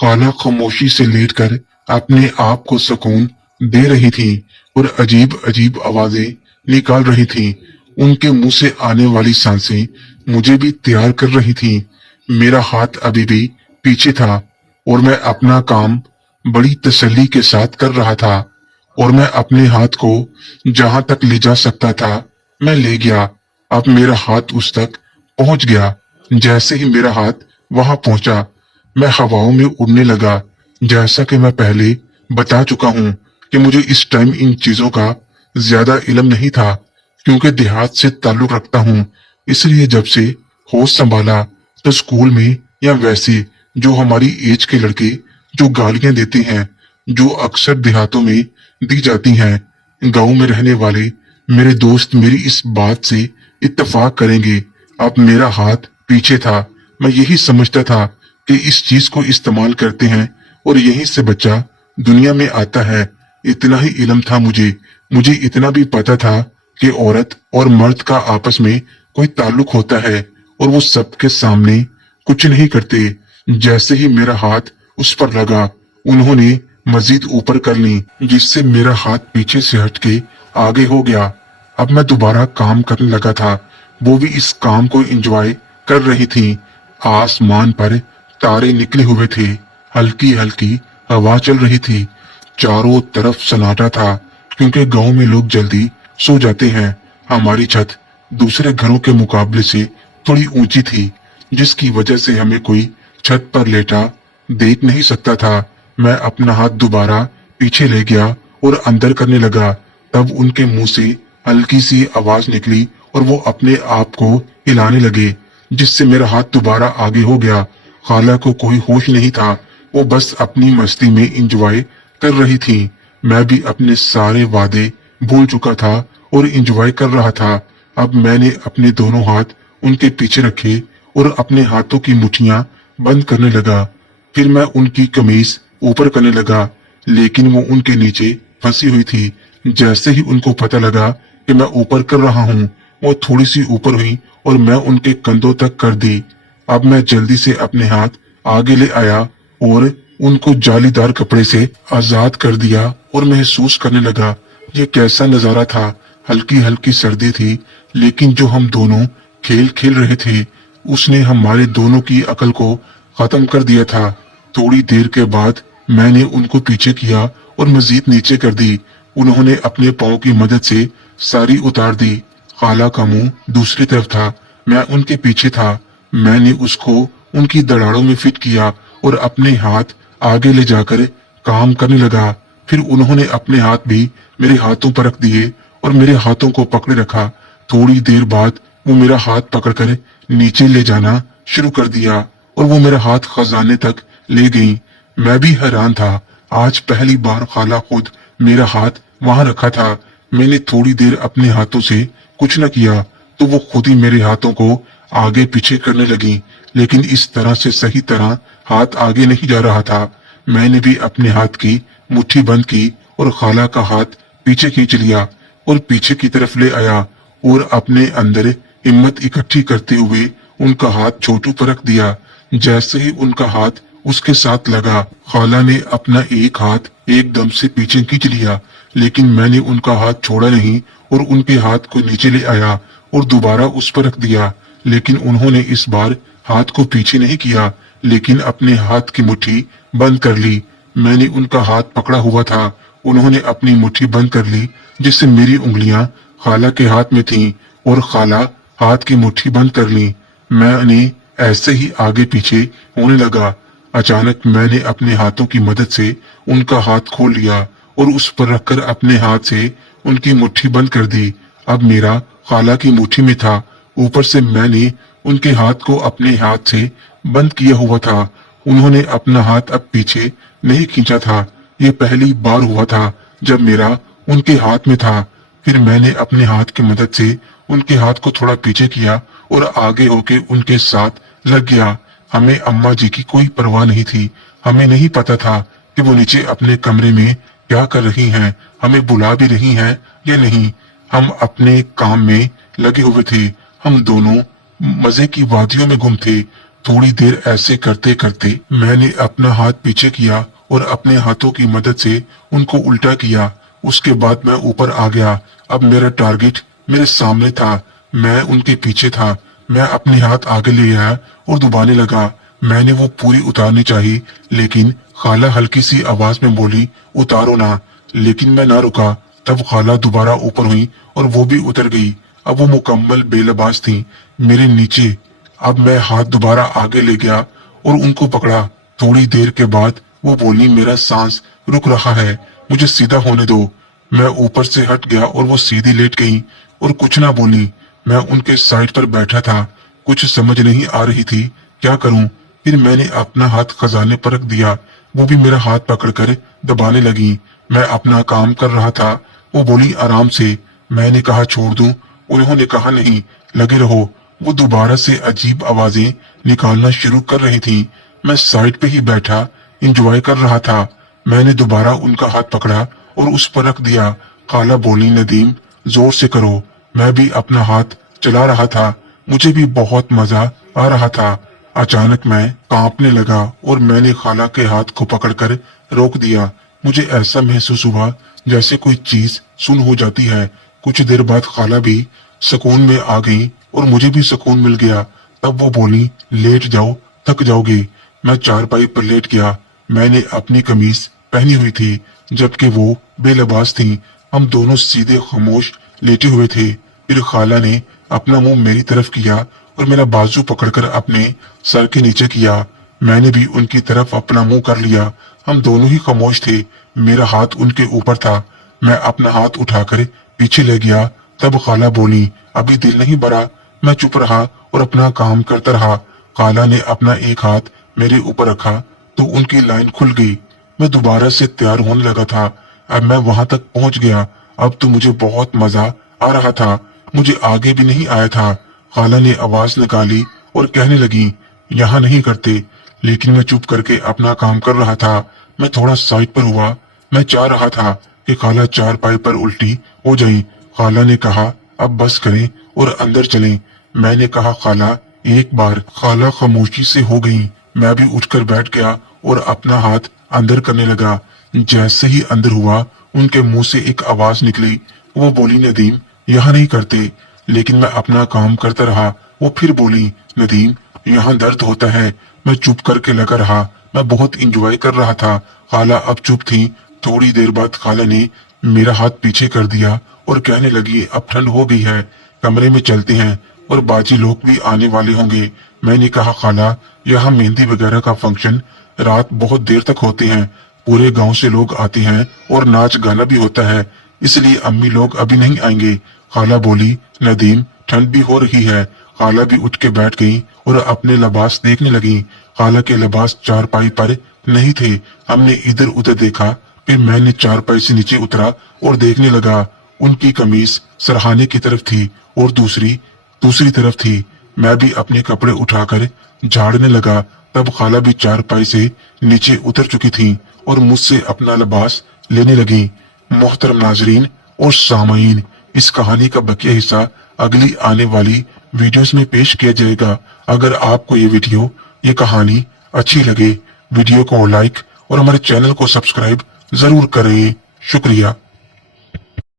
खाला खामोशी से लेटकर अपने आप को सुकून दे रही थी और अजीब अजीब आवाजें निकाल रही थी। उनके मुंह से आने वाली सांसें मुझे भी तैयार कर रही थी। मेरा हाथ अभी भी पीछे था और मैं अपना काम बड़ी तसल्ली के साथ कर रहा था और मैं अपने हाथ को जहां तक ले जा सकता था मैं ले गया। अब मेरा हाथ उस तक पहुंच गया। जैसे ही मेरा हाथ वहां पहुंचा मैं हवाओं में उड़ने लगा। जैसा कि मैं पहले बता चुका हूं कि मुझे इस टाइम इन चीजों का ज्यादा इल्म नहीं था, क्योंकि देहात से ताल्लुक रखता हूं। इसलिए जब से होश संभाला तो स्कूल में या वैसे जो हमारी एज के लड़के जो गालियां देते हैं, जो अक्सर देहातों में दी जाती हैं, गांव में रहने वाले मेरे दोस्त मेरी इस बात से इत्तेफाक करेंगे। अब मेरा हाथ पीछे था। मैं यही समझता था कि इस चीज को इस्तेमाल करते हैं और यहीं से बच्चा दुनिया में आता है। इतना ही इल्म था मुझे इतना भी पता था कि औरत और मर्द का आपस में कोई ताल्लुक होता है और वो सबके सामने कुछ नहीं करते। जैसे ही मेरा हाथ उस पर लगा उन्होंने मजीद ऊपर कर ली, जिससे मेरा हाथ पीछे से हटके आगे हो गया। अब मैं दोबारा काम करने लगा था। वो भी इस काम को एंजॉय कर रही थी। आसमान पर तारे निकले हुए थे। हल्की हल्की हवा चल रही थी। चारों तरफ सन्नाटा था, क्योंकि गांव में लोग जल्दी सो जाते हैं। हमारी छत दूसरे घरों के मुकाबले से थोड़ी ऊंची थी, जिसकी वजह से हमें कोई छत पर लेटा देख नहीं सकता था। मैं अपना हाथ दोबारा पीछे ले गया और अंदर करने लगा। तब उनके मुंह से हल्की सी आवाज निकली और वो अपने आप को हिलाने लगे, जिससे मेरा हाथ दोबारा आगे हो गया। खाला को कोई होश नहीं था। वो बस अपनी मस्ती में इंजॉय कर रही थी। मैं भी अपने सारे वादे भूल चुका था और इंजॉय कर रहा था। अब मैंने अपने दोनों हाथ उनके पीछे रखे और अपने हाथों की मुट्ठियां बंद करने लगा। फिर मैं उनकी कमीज ऊपर करने लगा, लेकिन वो उनके नीचे फंसी हुई थी। जैसे ही उनको पता लगा कि मैं ऊपर कर रहा हूँ, वो थोड़ी सी ऊपर हुई और मैं उनके कंधों तक कर दी। अब मैं जल्दी से अपने हाथ आगे ले आया और उनको जालीदार कपड़े से आजाद कर दिया और महसूस करने लगा ये कैसा नजारा था। हल्की हल्की सर्दी थी, लेकिन जो हम दोनों खेल खेल रहे थे उसने हमारे दोनों की अकल को खत्म कर दिया था। थोड़ी देर के बाद मैंने उनको पीछे किया और मजीद नीचे कर दी। उन्होंने अपने पाँव की मदद से सारी उतार दी। खाला का मुंह दूसरी तरफ था। मैं उनके पीछे था। मैंने उसको उनकी दरारों में फिट किया और अपने हाथ आगे ले जाकर काम करने लगा। फिर उन्होंने अपने हाथ भी मेरे हाथों पर रख दिए और मेरे हाथों को पकड़े रखा। थोड़ी देर बाद वो मेरा हाथ पकड़कर नीचे ले जाना शुरू कर दिया और वो मेरा हाथ खजाने तक ले गई। मैं भी हैरान था। आज पहली बार खाला खुद मेरा हाथ वहां रखा था। मैंने थोड़ी देर अपने हाथों से कुछ न किया तो वो खुद ही मेरे हाथों को आगे पीछे करने लगी, लेकिन इस तरह से सही तरह हाथ आगे नहीं जा रहा था। मैंने भी अपने हाथ की मुट्ठी बंद की और खाला का हाथ पीछे खींच लिया और पीछे की तरफ ले आया और अपने अंदर हिम्मत इकट्ठी करते हुए उनका हाथ छोटू पर रख दिया। जैसे ही उनका हाथ उसके साथ लगा, खाला ने अपना एक हाथ एकदम से पीछे खींच लिया, लेकिन मैंने उनका हाथ छोड़ा नहीं और उनके हाथ को नीचे ले आया और दोबारा उस पर रख दिया। लेकिन उन्होंने इस बार हाथ को पीछे नहीं किया, लेकिन अपने हाथ की मुट्ठी बंद कर ली। मैंने उनका हाथ पकड़ा हुआ था। उन्होंने अपनी मुट्ठी बंद कर ली, जिससे मेरी उंगलियां खाला के हाथ में थीं और खाला हाथ की मुट्ठी बंद कर ली। मैंने ऐसे ही आगे पीछे होने लगा। अचानक मैंने अपने हाथों की मदद से उनका हाथ खोल लिया और उस पर रखकर अपने हाथ से उनकी मुट्ठी बंद कर दी। अब मेरा खाला की मुट्ठी में था। ऊपर से मैंने उनके हाथ को अपने हाथ से बंद किया हुआ था। उन्होंने अपना हाथ अब पीछे नहीं खींचा था। ये पहली बार हुआ था जब मेरा उनके हाथ में था। फिर मैंने अपने हाथ की मदद से उनके हाथ को थोड़ा पीछे किया और आगे होके उनके साथ लग गया। हमें अम्मा जी की कोई परवाह नहीं थी। हमें नहीं पता था कि वो नीचे अपने कमरे में क्या कर रही हैं, हमें बुला भी रही हैं या नहीं। हम अपने काम में लगे हुए थे। हम दोनों मजे की वादियों में गुम थे। थोड़ी देर ऐसे करते करते मैंने अपना हाथ पीछे किया और अपने हाथों की मदद से उनको उल्टा किया। उसके बाद मैं ऊपर आ गया। अब मेरा टारगेट मेरे सामने था, मैं उनके पीछे था। मैं अपने हाथ आगे ले आया और दबाने लगा। मैंने वो पूरी उतारनी चाहिए, लेकिन खाला हल्की सी आवाज में बोली, उतारो ना। लेकिन मैं ना रुका। तब खाला दोबारा ऊपर हुई और वो भी उतर गई। अब वो मुकम्मल बेलबास थी मेरे नीचे। अब मैं हाथ दोबारा आगे ले गया और उनको पकड़ा। थोड़ी देर के बाद वो बोली, मेरा सांस रुक रहा है, मुझे सीधा होने दो। मैं ऊपर से हट गया और वो सीधी लेट गई और कुछ ना बोली। मैं उनके साइड पर बैठा था, कुछ समझ नहीं आ रही थी क्या करूं। फिर मैंने अपना हाथ खजाने पर रख दिया। वो भी मेरा हाथ पकड़कर दबाने लगी। मैं अपना काम कर रहा था। वो बोली, आराम से। मैंने कहा, छोड़ दूं? उन्होंने कहा, नहीं, लगे रहो। वो दोबारा से अजीब आवाजें निकालना शुरू कर रही थी। मैं साइड पे ही बैठा एंजॉय कर रहा था। मैंने दोबारा उनका हाथ पकड़ा और उस पर रख दिया। खाला बोली, नदीम, जोर से करो। मैं भी अपना हाथ चला रहा था, मुझे भी बहुत मजा आ रहा था। अचानक मैं कांपने लगा और मैंने खाला के हाथ को पकड़कर रोक दिया। मुझे ऐसा महसूस हुआ जैसे कोई चीज सुन हो जाती है। कुछ देर बाद खाला भी सुकून में आ गई और मुझे भी सुकून मिल गया। तब वो बोली, लेट जाओ, थक जाओगे। मैं चारपाई पर लेट गया। मैंने अपनी कमीज पहनी हुई थी, जबकि वो बेलबास थी। हम दोनों सीधे खामोश लेटे हुए थे। फिर खाला ने अपना मुंह मेरी तरफ किया और मेरा बाजू पकड़कर अपने सर के नीचे किया। मैंने भी उनकी तरफ अपना मुंह कर लिया। हम दोनों ही खामोश थे। मेरा हाथ उनके ऊपर था। मैं अपना हाथ उठाकर पीछे ले गया। तब खाला बोली, अभी दिल नहीं भरा। मैं चुप रहा और अपना काम करता रहा। खाला ने अपना एक हाथ मेरे ऊपर रखा तो उनकी लाइन खुल गई। मैं दोबारा से तैयार होने लगा था। अब मैं वहां तक पहुंच गया। अब तो मुझे बहुत मजा आ रहा था, मुझे आगे भी नहीं आया था। खाला ने आवाज निकाली और कहने लगी, यहाँ नहीं करते। लेकिन मैं चुप करके अपना काम कर रहा था। मैं थोड़ा साइड पर हुआ। मैं चाह रहा था कि खाला चारपाई पर उल्टी हो जाए। खाला ने कहा, अब बस करें और अंदर चलें। मैंने कहा, खाला, एक बार। खाला खामोशी से हो गई। मैं भी उठकर बैठ गया और अपना हाथ अंदर करने लगा। जैसे ही अंदर हुआ, उनके मुंह से एक आवाज निकली। वो बोली, नदीम, यहाँ नहीं करते। लेकिन मैं अपना काम करता रहा। वो फिर बोली, नदीम, यहाँ दर्द होता है। मैं चुप करके लगा रहा। मैं बहुत इंजॉय कर रहा था। खाला अब चुप थी। थोड़ी देर बाद खाला ने मेरा हाथ पीछे कर दिया और कहने लगी, अब ठंड हो गई है, कमरे में चलते हैं और बाजी लोग भी आने वाले होंगे। मैंने कहा, खाला, यहाँ मेहंदी वगैरह का फंक्शन रात बहुत देर तक होते हैं। पूरे गांव से लोग आते हैं और नाच गाना भी होता है, इसलिए अम्मी लोग अभी नहीं आएंगे। खाला बोली, नदीम, ठंड भी हो रही है। खाला भी उठ के बैठ गई और अपने लिबास देखने लगी। खाला के लिबास चारपाई पर नहीं थे। हमने इधर उधर देखा। फिर मैंने चारपाई से नीचे उतरा और देखने लगा। उनकी कमीज सरहाने की तरफ थी और दूसरी तरफ थी। मैं भी अपने कपड़े उठाकर झाड़ने लगा। तब खाला भी चारपाई से नीचे उतर चुकी थी और मुझसे अपना लिबास लेने लगी। मोहतरम नाजरीन और सामाईन, इस कहानी का बकिया हिस्सा अगली आने वाली वीडियोस में पेश किया जाएगा। अगर आपको ये कहानी अच्छी लगे, वीडियो को लाइक और हमारे चैनल को सब्सक्राइब जरूर करें। शुक्रिया।